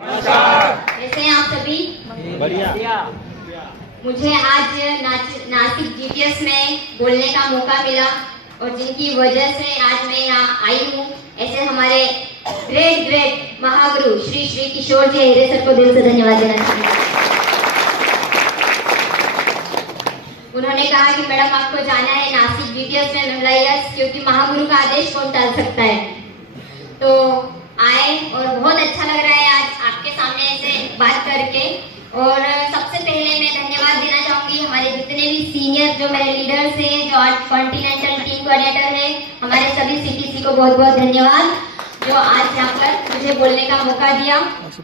कैसे हैं आप सभी? बढ़िया। मुझे आज नासिक जीटीएस में बोलने का मौका मिला और जिनकी वजह से आज मैं यहाँ आई हूँ, ऐसे हमारे ग्रेट महागुरु श्री श्री किशोर जी अहिरे सर को दिल से धन्यवाद देना चाहूँगी। उन्होंने कहा कि मैडम आपको जाना है नासिक जीटीएस में मेमोरियस, क्योंकि महागुरु का आदेश कौन टाल सकता है। तो आए और बहुत अच्छा लग रहा है आज आपके सामने ऐसे बात करके। और सबसे पहले मैं धन्यवाद देना चाहूंगी हमारे जितने भी सीनियर जो मेरे लीडर्स हैं, जो आज कॉन्टिनेंटल टीम कोऑर्डिनेटर है, हमारे सभी सीटीसी को बहुत बहुत धन्यवाद जो आज यहाँ पर मुझे बोलने का मौका दिया।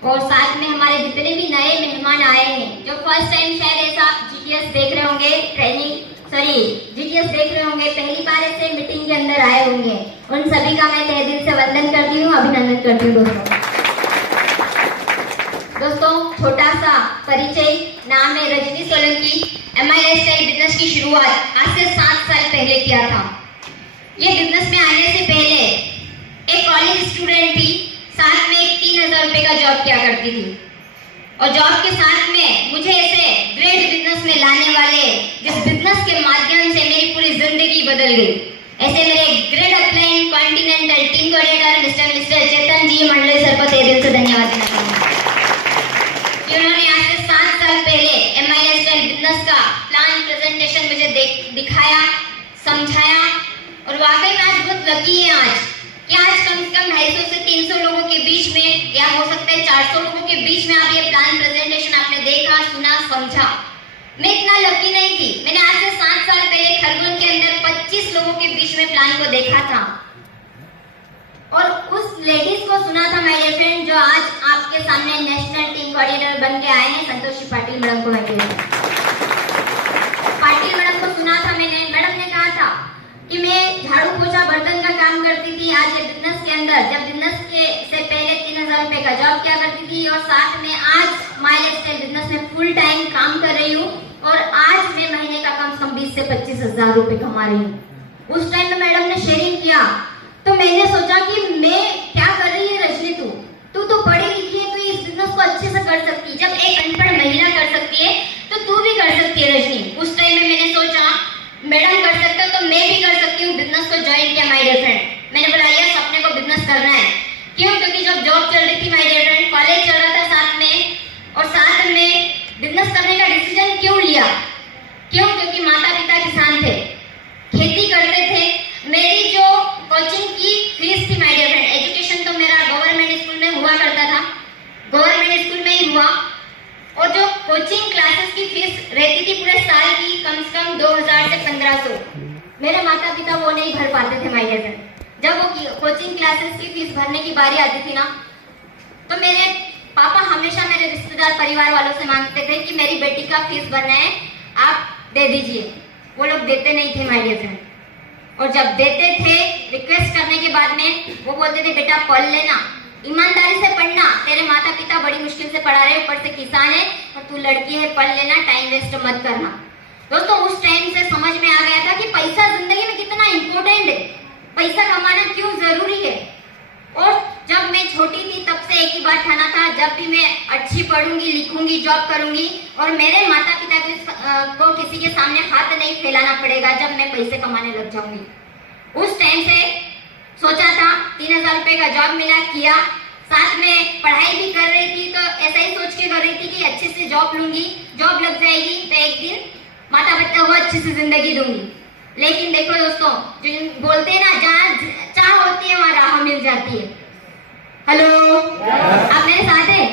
और साथ में हमारे जितने भी नए मेहमान आए हैं, जो फर्स्ट टाइम शायद ऐसा जीटीएस देख रहे होंगे, जीटीएस देख रहे होंगे, पहली बार ऐसे मीटिंग के अंदर आए होंगे, उन सभी का मैं तहे दिल से वंदन करती हूँ, अभिनंदन करती हूँ। दोस्तों छोटा सा परिचय, नाम है Rajni Solanki. MI lifestyle business की शुरुआत आज से 7 साल पहले किया था। ये बिजनेस में आने से पहले एक कॉलेज स्टूडेंट थी, साथ में एक 3000 रुपए का जॉब किया करती थी। और जॉब के साथ में मुझे ऐसे ग्रेट बिजनेस में लाने वाले, जिस बिजनेस के माध्यम से मेरी पूरी जिंदगी बदल गई, ऐसे मेरे great upline continental team coordinator mister Chetan ji Mandal sir को तहे दिल से धन्यवाद देना चाहूंगा। उन्होंने आज से 7 साल पहले एमआई लाइफस्टाइल बिजनेस का प्लान प्रेजेंटेशन मुझे दिखाया, समझाया। और वाकई में आज बहुत लकी है आज कि आज कम से कम 250 से 300 लोगों के बीच में, या हो सकता है 400 लोगों के बीच में आप ये प्लान प्रेजेंटेशन आपने देखा, सुना, समझा। मैं इतना लकी नहीं थी, मैंने आज से 7 साल पहले खरगोन के अंदर 25 लोगों के बीच में प्लान को देखा था और उस लेडीज को सुना था मेरे फ्रेंड, जो आज आपके सामने नेशनल टीम कोऑर्डिनेटर बन के आए हैं, संतोषी पाटिल मैडम को। पाटिल मैडम को सुना था मैंने, मैडम ने कहा था कि मैं झाड़ू पोछा बर्तन का काम करती थी आज ये बिजनेस के अंदर, जब बिजनेस के से पहले 3000 रुपए का जॉब किया करती थी, और साथ में आज माई लाइफस्टाइल बिजनेस में फुल टाइम काम कर रही हूँ और आज मैं महीने का कम से कम 20 से 25 हजार रुपए कमा रही हूँ। उस टाइम में मैडम ने शेयरिंग किया तो मैंने सोचा कि मैं क्या कर रही है रजनी, तू तो पढ़ी लिखी है, तू इस बिजनेस को अच्छे से कर सकती है। जब एक अनपढ़ महिला कर सकती है तो तू भी कर सकती है रजनी। उस टाइम में मैंने सोचा मैडम कर सकते हो तो मैं भी कर सकती हूँ। बिजनेस को ज्वाइन किया माय डियर फ्रेंड, मैंने बोला यस अपने को बिजनेस करना है। क्यों? क्योंकि जब जॉब चल रही थी माय डियर फ्रेंड, कॉलेज चल रहा था साथ में, और साथ में बिजनेस करने का डिसीजन क्यों लिया? क्यों? क्योंकि माता पिता किसान थे, खेती करते थे। मेरी जो कोचिंग की फीस थी माय डियर फ्रेंड, एजुकेशन तो मेरा गवर्नमेंट स्कूल में हुआ करता था, गवर्नमेंट स्कूल में ही हुआ। और जो कोचिंग क्लासेस की फीस रहती थी पूरे साल की, कम से कम 2000 से 1500, मेरे माता पिता वो नहीं भर पाते थे माय डियर फ्रेंड। जब वो कोचिंग क्लासेस की फीस भरने की बारी आती थी ना, तो मेरे पापा हमेशा मेरे रिश्तेदार परिवार वालों से मांगते थे कि मेरी बेटी का फीस भरना है, आप दे दीजिए। वो लोग देते नहीं थे माय डियर फ्रेंड, और जब देते थे रिक्वेस्ट करने के बाद में वो बोलते थे बेटा पढ़ लेना, ईमानदारी से पढ़ना, तेरे माता पिता बड़ी मुश्किल से पढ़ा रहे, ऊपर से किसान है और तू लड़की है, पढ़ लेना, टाइम वेस्ट मत करना। दोस्तों उस टाइम से समझ में आ गया था कि पैसा जिंदगी में कितना इंपॉर्टेंट है, पैसा कमाना क्यों जरूरी है। और जब मैं छोटी थी तब से एक ही बात ठाना था, जब भी मैं अच्छी पढ़ूंगी, लिखूंगी, जॉब करूंगी और मेरे माता पिता को किसी के सामने हाथ नहीं फैलाना पड़ेगा जब मैं पैसे कमाने लग जाऊंगी। उस टाइम से सोचा था, 3000 रुपए का जॉब मिला, किया, साथ में पढ़ाई भी कर रही थी, तो ऐसा ही सोच के कर रही थी कि अच्छे से जॉब लूंगी, जॉब लग जाएगी तो एक दिन माता पिता को अच्छी सी जिंदगी दूंगी। लेकिन देखो दोस्तों, जो बोलते हैं ना, जहाँ चाह होती है वहाँ राह मिल जाती है। हेलो आप मेरे साथ हैं?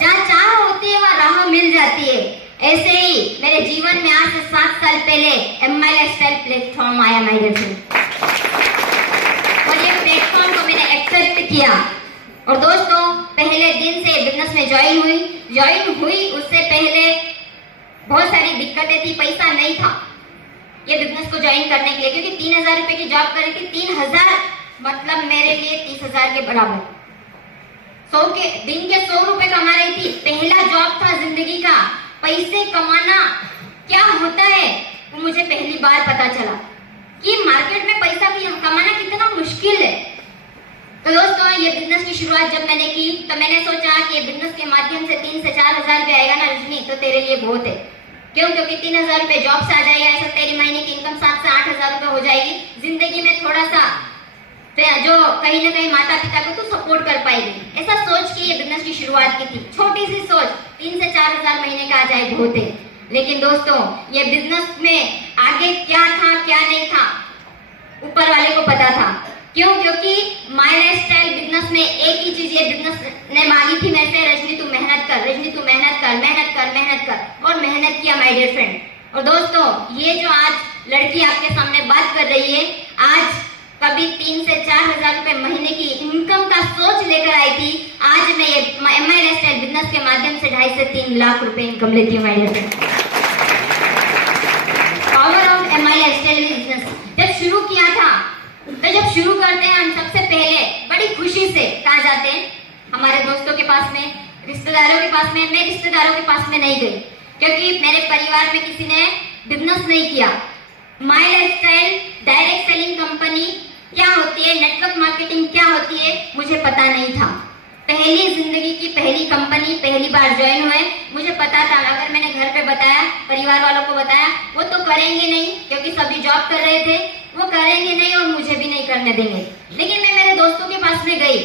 जहाँ चाह होती है वहाँ राह मिल जाती है। ऐसे ही मेरे जीवन में आज से 7 साल पहले एमआई लाइफस्टाइल प्लेटफॉर्म आया माय डियर फ्रेंड, और ये प्लेटफॉर्म को मैंने एक्सेप्ट किया। और दोस्तों पहले दिन से बिजनेस में ज्वाइन हुई, उससे पहले बहुत सारी दिक्कतें थी, पैसा नहीं था ये बिजनेस को ज्वाइन करने के लिए, क्योंकि 3000 रुपए की जॉब करी थी। 3000 मतलब मेरे लिए 30,000 के बराबर, 100 के दिन के 100 रुपए कमा रही थी। पहला जॉब था जिंदगी का। पैसे कमाना क्या होता है वो मुझे पहली बार पता चला कि मार्केट में पैसा कमाना कितना मुश्किल है। तो दोस्तों ये बिजनेस की शुरुआत जब मैंने की तो मैंने सोचा कि बिजनेस के माध्यम से 3 से 4 हजार रुपये आएगा ना रजनी, तो तेरे लिए बहुत है। क्यों? क्योंकि 3 हजार रुपये जॉब से आ जाएगा, ऐसा तेरी महीने की इनकम 7 से 8 हजार रुपये हो जाएगी। जिंदगी में थोड़ा सा जो कहीं ना कहीं माता पिता को तू सपोर्ट कर पाएगी, ऐसा सोच के ये बिजनेस की शुरुआत की थी। छोटी सी सोच, 3 से 4 हजार महीने का आ जाए बहुत है। लेकिन दोस्तों ये बिजनेस में आगे क्या था क्या नहीं था ऊपर वाले को पता था। क्यों? क्योंकि माय लाइफस्टाइल बिजनेस में एक ही चीज ये बिजनेस ने मांगी थी मेरे से, रजनी तू मेहनत कर, रजनी तू मेहनत कर, मेहनत कर, मेहनत कर, और मेहनत किया माय डियर फ्रेंड। और दोस्तों ये जो आज लड़की आपके सामने बात कर रही है, आज कभी 3 से 4 हजार रुपए महीने की इनकम का सोच लेकर आई थी, आज मैं ये MI लाइफस्टाइल बिजनेस के माध्यम से 2.5 से 3 लाख रुपए इनकम लेती हूँ my dear friend. Power of MI lifestyle business जब शुरू किया था, तो जब शुरू करते हैं हम सबसे पहले बड़ी खुशी से कहा जाते हैं हमारे दोस्तों के पास में, रिश्तेदारों के पास में। मैं रिश्तेदारों के पास में नहीं गई क्योंकि मेरे परिवार में किसी ने बिजनेस नहीं किया। My lifestyle direct selling company क्या होती है, नेटवर्क मार्केटिंग क्या होती है, मुझे पता नहीं था। पहली जिंदगी की पहली कंपनी, पहली बार ज्वाइन हुए, मुझे पता था अगर मैंने घर पे बताया, परिवार वालों को बताया, वो तो करेंगे नहीं क्योंकि सभी जॉब कर रहे थे, वो करेंगे नहीं और मुझे भी नहीं करने देंगे। लेकिन मैं मेरे दोस्तों के पास में गई।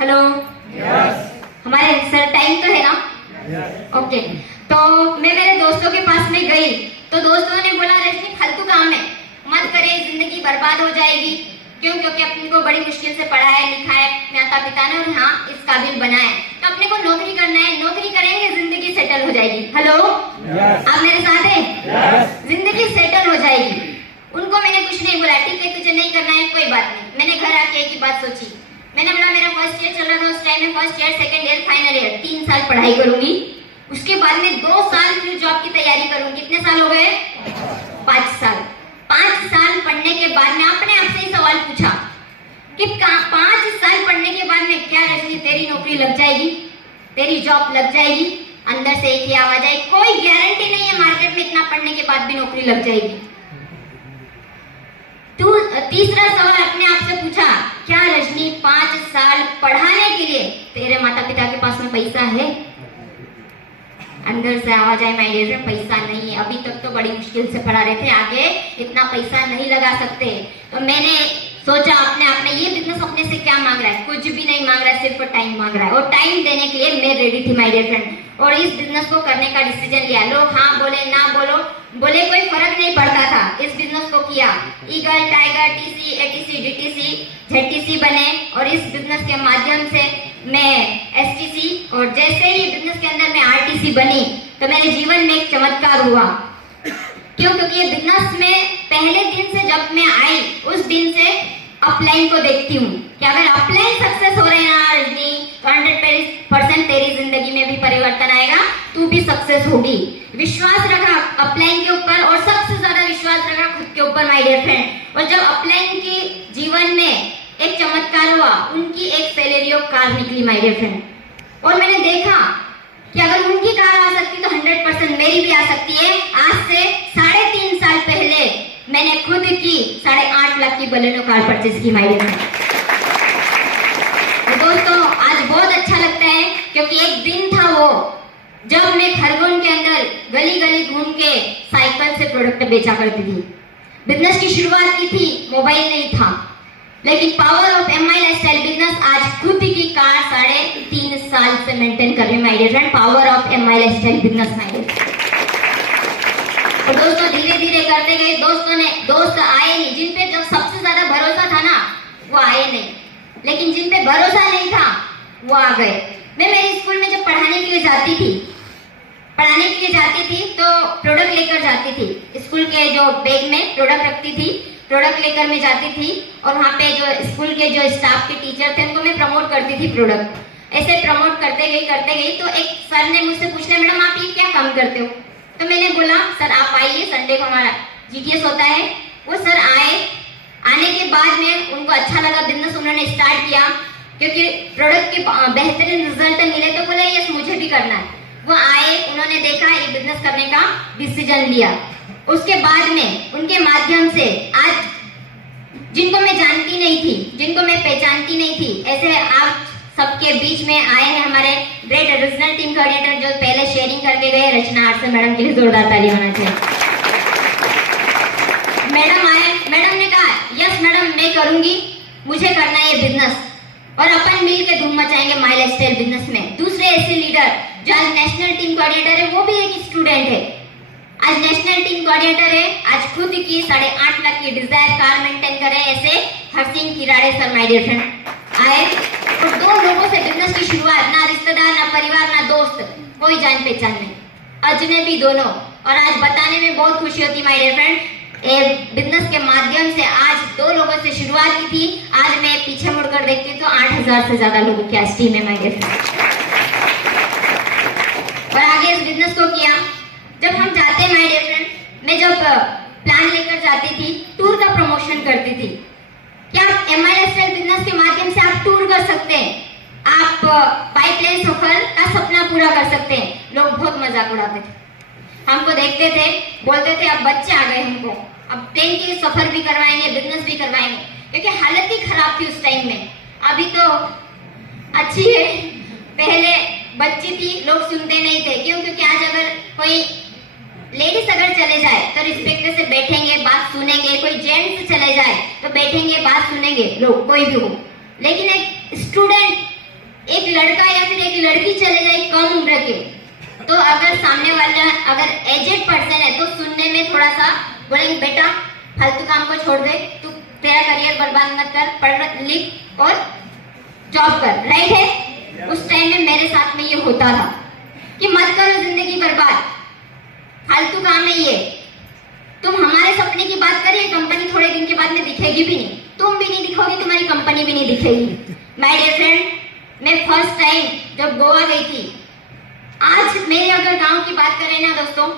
हेलो हमारे सर टाइम तो है ना? ओके, तो मैं मेरे दोस्तों के पास में गई तो दोस्तों ने बोला रजनी फालतू काम है, मत करे, जिंदगी बर्बाद हो जाएगी। क्यों? क्योंकि अपने को बड़ी मुश्किल से पढ़ाया लिखाया माता पिता ने और हाँ इस काबिल बनाया, तो अपने को नौकरी करना है, नौकरी करेंगे जिंदगी सेटल हो जाएगी। हेलो आप मेरे साथ हैं? जिंदगी सेटल हो जाएगी। उनको मैंने कुछ नहीं बोला, ठीक है तुझे नहीं करना है कोई बात नहीं। मैंने घर आके एक ही बात सोची, मैंने बोला मेरा फर्स्ट ईयर चल रहा था उस टाइम में, first year, second year, final year, 3 साल पढ़ाई करूंगी, उसके बाद में 2 साल फिर जॉब की तैयारी करूंगी। कितने साल हो गए? 5 साल। 5 साल पढ़ने के बाद में अपने आप से ही सवाल पूछा कि 5 साल पढ़ने के बाद में क्या रजनी तेरी नौकरी लग जाएगी, तेरी जॉब लग जाएगी? अंदर से एक ही आवाज आई, कोई गारंटी नहीं है मार्केट में इतना पढ़ने के बाद भी नौकरी लग जाएगी। तीसरा सवाल अपने आप से पूछा, क्या रजनी 5 साल पढ़ाने के लिए तेरे माता पिता के पास में पैसा है? अंदर से आवाज आई माय डियर फ्रेंड, पैसा नहीं है, अभी तक तो बड़ी मुश्किल से पढ़ा रहे थे, आगे इतना पैसा नहीं लगा सकते। तो मैंने सोचा अपने आप में ये बिजनेस अपने से क्या मांग रहा है? कुछ भी नहीं मांग रहा है, सिर्फ टाइम मांग रहा है। और टाइम देने के लिए मैं रेडी थी माय डियर फ्रेंड, और इस बिजनेस को करने का डिसीजन लिया। लोग हाँ बोले ना बोले कोई फर्क नहीं पड़ता था, इस बिजनेस को किया। Eagle, tiger, TC, ATC, DTC, ZTC बने और इस बिजनेस के माध्यम से मैं STC, और जैसे ही बिजनेस के अंदर मैं RTC बनी तो मेरे जीवन में एक चमत्कार हुआ। क्यों? क्योंकि ये बिजनेस में पहले दिन से जब मैं आई उस दिन से अपलाइन को देखती हूँ कि अगर अपलाइन सक्सेस हो रहे हैं ना रजनी, तो 100% तेरी जिंदगी में भी परिवर्तन आएगा, तू भी सक्सेस होगी। विश्वास रखा अपलाइन के ऊपर, और सबसे ज्यादा विश्वास रखा खुद के ऊपर माय डियर फ्रेंड। और जब अपलाइन के जीवन में एक चमत्कार हुआ, उनकी एक सेलेरियो कार निकली माय डियर फ्रेंड, और मैंने देखा कि अगर उनकी कार आ सकती तो 100% मेरी भी आ सकती है। आज से 3.5 साल पहले मैंने खुद की 8.5 लाख की बलेनो कार परचेज की माय डियर फ्रेंड। दोस्तों आज बहुत अच्छा लगता है क्योंकि एक दिन था वो जब मैं खरगोन के अंदर गली गली घूम के साइकिल से प्रोडक्ट बेचा करती थी। बिजनेस की शुरुआत की थी, मोबाइल नहीं था, लेकिन power of MI lifestyle business आज खुद की कार 3.5 साल से मेंटेन कर रही है my dear friend. Power of MI lifestyle business my dear. और दोस्तों धीरे धीरे करते गए, दोस्त आए नहीं, जिन पे जब सबसे ज्यादा भरोसा था ना वो आए नहीं, लेकिन जिन पे भरोसा नहीं था वो आ गए। मैं मेरे स्कूल में जब पढ़ाने के लिए जाती थी तो प्रोडक्ट लेकर जाती थी। स्कूल के जो बैग में प्रोडक्ट रखती थी, प्रोडक्ट लेकर मैं जाती थी, और वहाँ पे जो स्कूल के जो स्टाफ के टीचर थे उनको मैं प्रमोट करती थी प्रोडक्ट। ऐसे प्रमोट करते गई तो एक सर ने मुझसे पूछा, मैडम आप ये क्या काम करते हो? तो मैंने बोला सर आप आइए, संडे को हमारा GTS होता है। वो सर आए, आने के बाद में उनको अच्छा लगा बिजनेस, उन्होंने स्टार्ट किया क्योंकि प्रोडक्ट के बेहतरीन रिजल्ट मिले तो बोले यस मुझे भी करना है। वो आए, उन्होंने देखा, ये बिजनेस करने का डिसीजन लिया। उसके बाद में उनके माध्यम से आज जिनको मैं जानती नहीं थी, जिनको मैं पहचानती नहीं थी, ऐसे आप सबके बीच में आए हैं हमारे ग्रेट रीजनल टीम कोऑर्डिनेटर जो पहले शेयरिंग करके गए, रचना आरसे मैडम के लिए जोरदार ताली होना चाहिए। मैडम आए, मैडम ने कहा यस मैडम मैं करूंगी, मुझे करना है ये बिजनेस और अपन मिल के धूम मचाएंगे माई लाइफस्टाइल बिजनेस में। दूसरे ऐसे लीडर जो आज नेशनल टीम कोऑर्डिनेटर है वो भी एक स्टूडेंट है, आज नेशनल टीम कोऑर्डिनेटर है, आज खुद की 8.5 लाख की डिजायर कार मेंटेन करे, ऐसे Harsingh Kirade sir my dear friend आए और 2 लोगों से बिजनेस की शुरुआत, ना रिश्तेदार ना परिवार ना दोस्त, कोई जान पहचान नहीं, अजनबी दोनों। और आज बताने में बहुत खुशी होती माय डियर फ्रेंड, बिजनेस के माध्यम से आज 2 लोगों से शुरुआत की थी, आज मैं पीछे मुड़कर देखती हूँ तो 8,000 से ज्यादा लोगों की आज टीम है माय डियर फ्रेंड। और आगे इस बिजनेस को किया। जब हम जाते हैं माय डियर फ्रेंड, मैं जब प्लान लेकर जाती थी, टूर का प्रमोशन करती थी, क्या एमआई लाइफस्टाइल बिजनेस के माध्यम से आप टूर कर सकते हैं, आप पाइपलाइन सफर का सपना पूरा कर सकते हैं। लोग बहुत मजाक उड़ाते थे, हमको देखते थे, बोलते थे अब बच्चे आ गए हमको, अब ट्रेन के सफर भी करवाएंगे, बिजनेस भी करवाएंगे, क्योंकि हालत ही खराब थी उस टाइम में। अभी तो अच्छी है, पहले बच्ची थी, लोग सुनते नहीं थे, क्यों? क्योंकि आज अगर कोई लेडीज अगर चले जाए तो रिस्पेक्ट से बैठेंगे, बात सुनेंगे, कोई जेंट्स चले जाए तो बैठेंगे, बात सुनेंगे लोग, कोई भी हो। लेकिन एक स्टूडेंट, एक लड़का या फिर एक लड़की चले जाए कम उम्र के, तो अगर सामने वाला अगर एजेड पर्सन है तो सुनने में थोड़ा सा बोलेंगे बेटा फालतू काम को छोड़ दे, तू तेरा करियर बर्बाद मत कर, पढ़ लिख और जॉब कर, राइट है? उस टाइम में मेरे साथ में ये होता था कि मत करो जिंदगी बर्बाद, फालतू काम है ये, तुम हमारे सपने की बात करिए, कंपनी थोड़े दिन के बाद में दिखेगी भी नहीं, तुम भी नहीं दिखोगे, तुम्हारी कंपनी भी नहीं दिखेगी। माय डियर फ्रेंड, मैं फर्स्ट टाइम जब गोवा गई थी, आज मेरे अगर गांव की बात करें ना दोस्तों,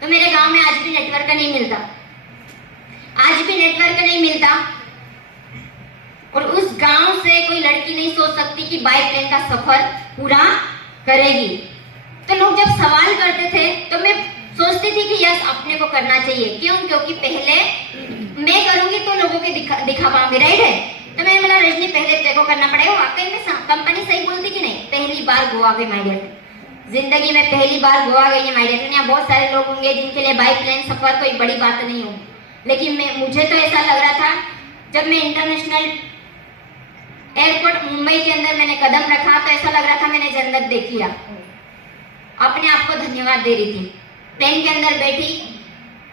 तो मेरे गांव में आज भी नेटवर्क नहीं मिलता, आज भी नेटवर्क नहीं मिलता। और उस गांव से कोई लड़की नहीं सोच सकती कि बाई प्लेन का सफर पूरा करेगी। तो लोग जब सवाल करते थे तो मैं सोचती थी कि यस अपने को करना चाहिए, क्यों? क्योंकि पहले मैं करूंगी तो लोगों के दिखा पाऊंगी, राइट है? तो मैंने बोला रजनी पहले तेरे को करना पड़ेगा। वाकई में कंपनी सही बोलती कि नहीं? पहली बार गोवा गई माय डियर, जिंदगी में पहली बार गोवा गई है माय डियर। यहाँ बहुत सारे लोग होंगे जिनके लिए बाई प्लेन सफर कोई बड़ी बात नहीं होगी, लेकिन मुझे तो ऐसा लग रहा था जब मैं इंटरनेशनल एयरपोर्ट मुंबई के अंदर मैंने कदम रखा तो ऐसा लग रहा था मैंने जन्नत देखी। अपने आप को धन्यवाद दे रही थी, ट्रेन के अंदर बैठी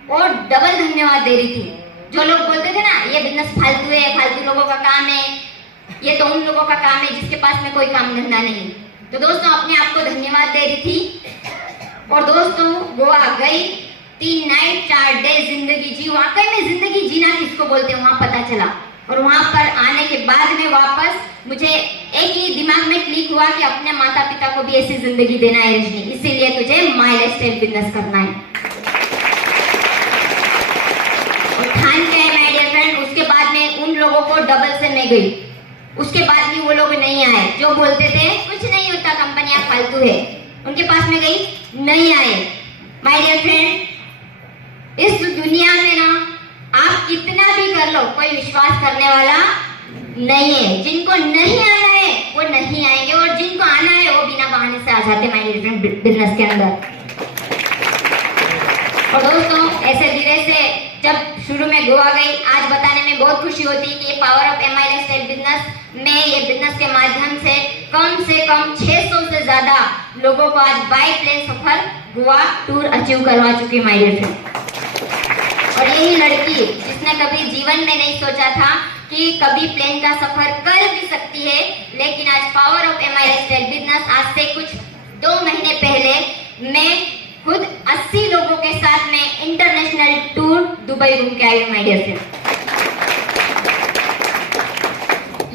और डबल धन्यवाद दे रही थी। जो लोग बोलते थे ना ये बिजनेस फालतू है, फालतू लोगों का काम है, ये तो उन लोगों का काम है जिसके पास में कोई काम धंधा नहीं। तो दोस्तों अपने आप को धन्यवाद दे रही थी। और दोस्तों गोवा गई, 3 नाइट 4 डे जिंदगी जी। वाकई में जिंदगी जीना किसको बोलते हैं वहां पता चला। और वहां पर आने के बाद में वापस मुझे एक ही दिमाग में क्लिक हुआ कि अपने माता पिता को भी ऐसी जिंदगी देना है रजनी, इसीलिए तुझे माई लाइफस्टाइल बिजनेस करना है। और ठान के माय डियर फ्रेंड, उसके बाद में उन लोगों को डबल से मैं गई। उसके बाद भी वो लोग नहीं आए जो बोलते थे कुछ नहीं होता, कंपनियां फालतू है, उनके पास में गई, नहीं आए। माय डियर फ्रेंड, इस दुनिया में ना आप कितना भी कर लो कोई विश्वास करने वाला नहीं है। जिनको नहीं आना है वो नहीं आएंगे और जिनको आना है वो बिना बहाने से आ जाते माय डियर फ्रेंड बिजनेस के अंदर। और दोस्तों ऐसे धीरे से जब शुरू में गोवा गई, आज बताने में बहुत खुशी होती है कि ये power of MI lifestyle business में ये बिजनेस के माध्यम से कम 600 से ज्यादा लोगों को आज बाय प्लेन सफर गोवा टूर अचीव करवा चुकी माय डियर फ्रेंड। और यही लड़की जिसने कभी जीवन में नहीं सोचा था कि कभी प्लेन का सफर कर भी सकती है, लेकिन आज power of MI lifestyle business आज से कुछ 2 महीने पहले मैं खुद 80 लोगों के साथ में इंटरनेशनल टूर दुबई घूम के आई हूँ माय डियर फ्रेंड।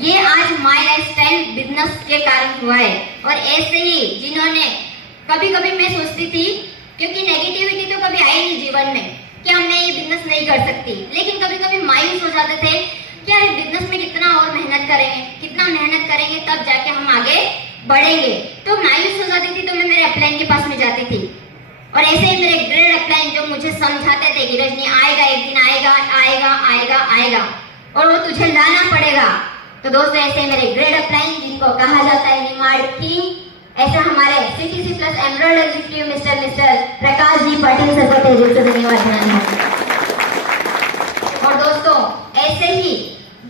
ये आज माय लाइफस्टाइल बिजनेस के कारण हुआ है। और ऐसे ही जिन्होंने कभी मैं सोचती थी, क्योंकि नेगेटिविटी तो कभी आई नहीं जीवन में कि हमने ये बिजनेस नहीं कर सकती, लेकिन कभी मायूस हो जाते थे कि यार बिजनेस में कितना और मेहनत करेंगे तब जाके हम आगे बढ़ेंगे। तो मायूस हो जाती थी तो मैं मेरे अपलाइन के पास में जाती थी। और ऐसे ही मेरे ग्रेड अपलाइन जो मुझे समझाते थे कि रजनी आएगा, एक दिन आएगा। और वो तुझे लाना पड़ेगा। तो दोस्तों ऐसे मेरे ग्रेड अपलाइन जिनको कहा जाता है निमाड़ किंग, ऐसा हमारे CTC plus emerald executive mister Prakash ji Patil sir को तेजी से धन्यवाद देना है। और दोस्तों ऐसे ही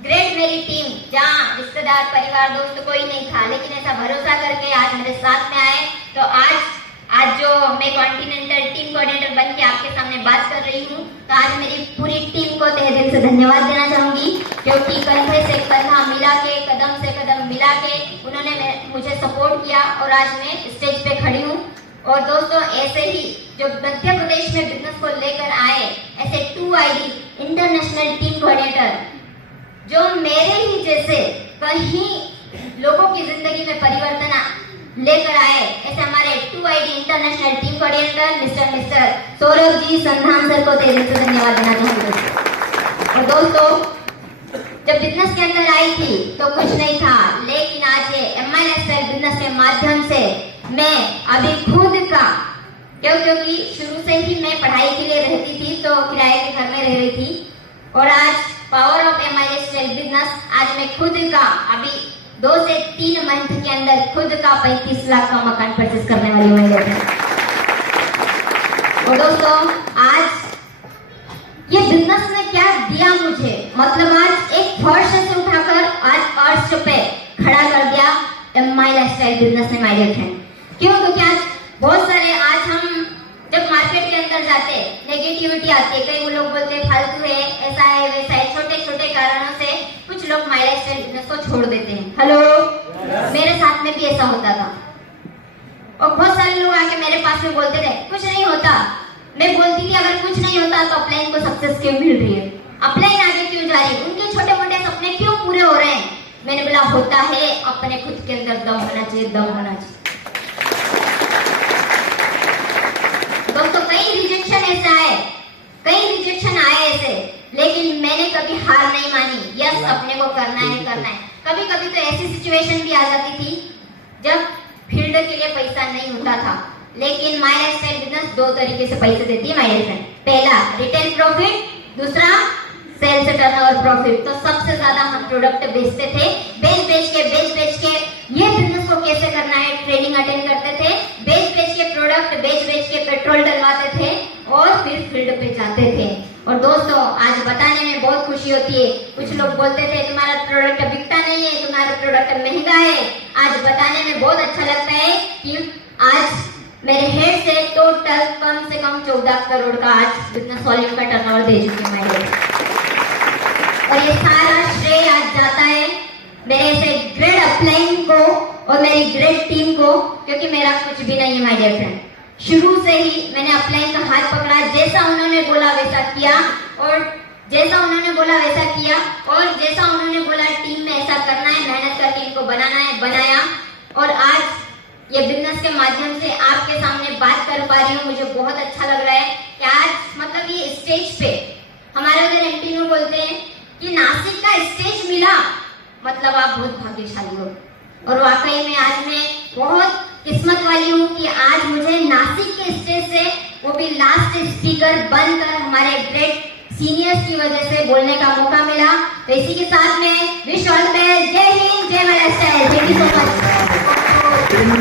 ग्रेट मेरी टीम, जहाँ रिश्तेदार परिवार दोस्त कोई नहीं था, लेकिन ऐसा भरोसा करके आज मेरे साथ में आए। तो आज जो मैं कॉन्टिनेंटल टीम कोऑर्डिनेटर बन के आपके सामने बात कर रही हूँ, तो आज मेरी पूरी टीम को तहे दिल से धन्यवाद देना चाहूंगी, क्योंकि कंधे से कंधा मिला के, कदम से कदम मिला के उन्होंने मुझे सपोर्ट किया और आज मैं स्टेज पे खड़ी हूँ। और दोस्तों ऐसे ही जो मध्य प्रदेश में बिजनेस को लेकर आए, ऐसे 2ID इंटरनेशनल टीम कोऑर्डिनेटर जो मेरे ही जैसे कहीं लोगों की जिंदगी में परिवर्तन लेकर आए, ऐसे हमारे 2ID international team coordinator mister Saurabh ji Sandhan sir को तेजी से धन्यवाद देना चाहूंगी। और दोस्तों जब बिजनेस के अंदर आई थी तो कुछ नहीं था, लेकिन आज ये MI लाइफस्टाइल बिजनेस के माध्यम से मैं अभी खुद का, क्योंकि शुरू से ही मैं पढ़ाई के लिए रहती थी तो किराए के घर में रह रही थी, और आज power of MI lifestyle business, आज मैं खुद का अभी 2 से 3 मंथ के अंदर खुद का 35 लाख का मकान परचेस करने वाली महिला है। और दोस्तों आज ये बिजनेस ने क्या दिया मुझे, मतलब आज एक फर्श से उठाकर आज अर्श पे खड़ा कर दिया MI लाइफस्टाइल बिजनेस ने माय डियर फ्रेंड। क्यों? क्योंकि आज बहुत सारे, आज हम जब मार्केट के अंदर जाते नेगेटिविटी आती है, कई लोग बोलते फालतू है, ऐसा है वैसा है, छोटे छोटे कारणों से कुछ लोग माय लाइफस्टाइल बिजनेस को छोड़ देते हैं। हेलो, मेरे साथ में भी ऐसा होता था, और बहुत सारे लोग आके मेरे पास में बोलते थे कुछ नहीं होता। मैं बोलती थी अगर कुछ नहीं होता तो अपलाइन को सक्सेस क्यों मिल रही है, अपलाइन आगे क्यों जा रही है, उनके छोटे मोटे सपने क्यों पूरे हो रहे हैं। मैंने बोला होता है, अपने खुद के अंदर दम होना चाहिए, दम होना चाहिए। दोस्तों कई रिजेक्शन ऐसा है, कई रिजेक्शन आए ऐसे, लेकिन मैंने कभी हार नहीं मानी। यस, अपने को करना है, करना है। कभी कभी तो ऐसी सिचुएशन भी आ जाती थी जब फील्ड के लिए पैसा नहीं होता था, लेकिन माय लाइफस्टाइल बिजनेस 2 तरीके से पैसे देती है माय लाइफस्टाइल। पहला रिटेल प्रॉफिट, दूसरा सेल्स टर्नओवर प्रॉफिट। तो सबसे ज्यादा हम प्रोडक्ट बेचते थे, बेच बेच के ये बिजनेस को कैसे करना है ट्रेनिंग अटेंड करते थे, बेच के प्रोडक्ट बेच के पेट्रोल डलवाते थे और फिर फील्ड पे जाते थे। और दोस्तों आज बताने में बहुत खुशी होती है, कुछ लोग बोलते थे तुम्हारा प्रोडक्ट बिकता नहीं है, तुम्हारा प्रोडक्ट महंगा है। आज बताने में बहुत अच्छा लगता है कि आज मेरे हेड से टोटल कम से कम 14 करोड़ का आज बिजनेस वॉल्यूम का टर्नओवर दे चुकी हूँ। और ये सारा श्रेय आज जाता है मेरे ऐसे ग्रेड अपलाइन को और मेरी ग्रेड टीम को, क्योंकि मेरा कुछ भी नहीं है माय डियर फ्रेंड। शुरू से ही मैंने अपलाइन का हाथ पकड़ा, जैसा उन्होंने बोला वैसा किया, और जैसा उन्होंने बोला वैसा किया, और जैसा उन्होंने बोला टीम में ऐसा करना है, मेहनत करके इनको बनाना है, बनाया। और आज ये बिजनेस के माध्यम से आपके सामने बात कर पा रही हूँ, मुझे बहुत अच्छा लग रहा है कि आज मतलब ये स्टेज पे हमारे उधर MP में बोलते हैं कि नासिक का स्टेज मिला, मतलब आप बहुत भाग्यशाली हो। और वाकई में आज मैं बहुत किस्मत वाली हूँ कि आज मुझे नासिक के स्टेज से, वो भी लास्ट स्पीकर बनकर हमारे ग्रेट सीनियर्स की वजह से बोलने का मौका मिला। तो इसी के साथ में विश ऑल द बेस्ट। जय हिंद, जय my lifestyle. Thank you so much.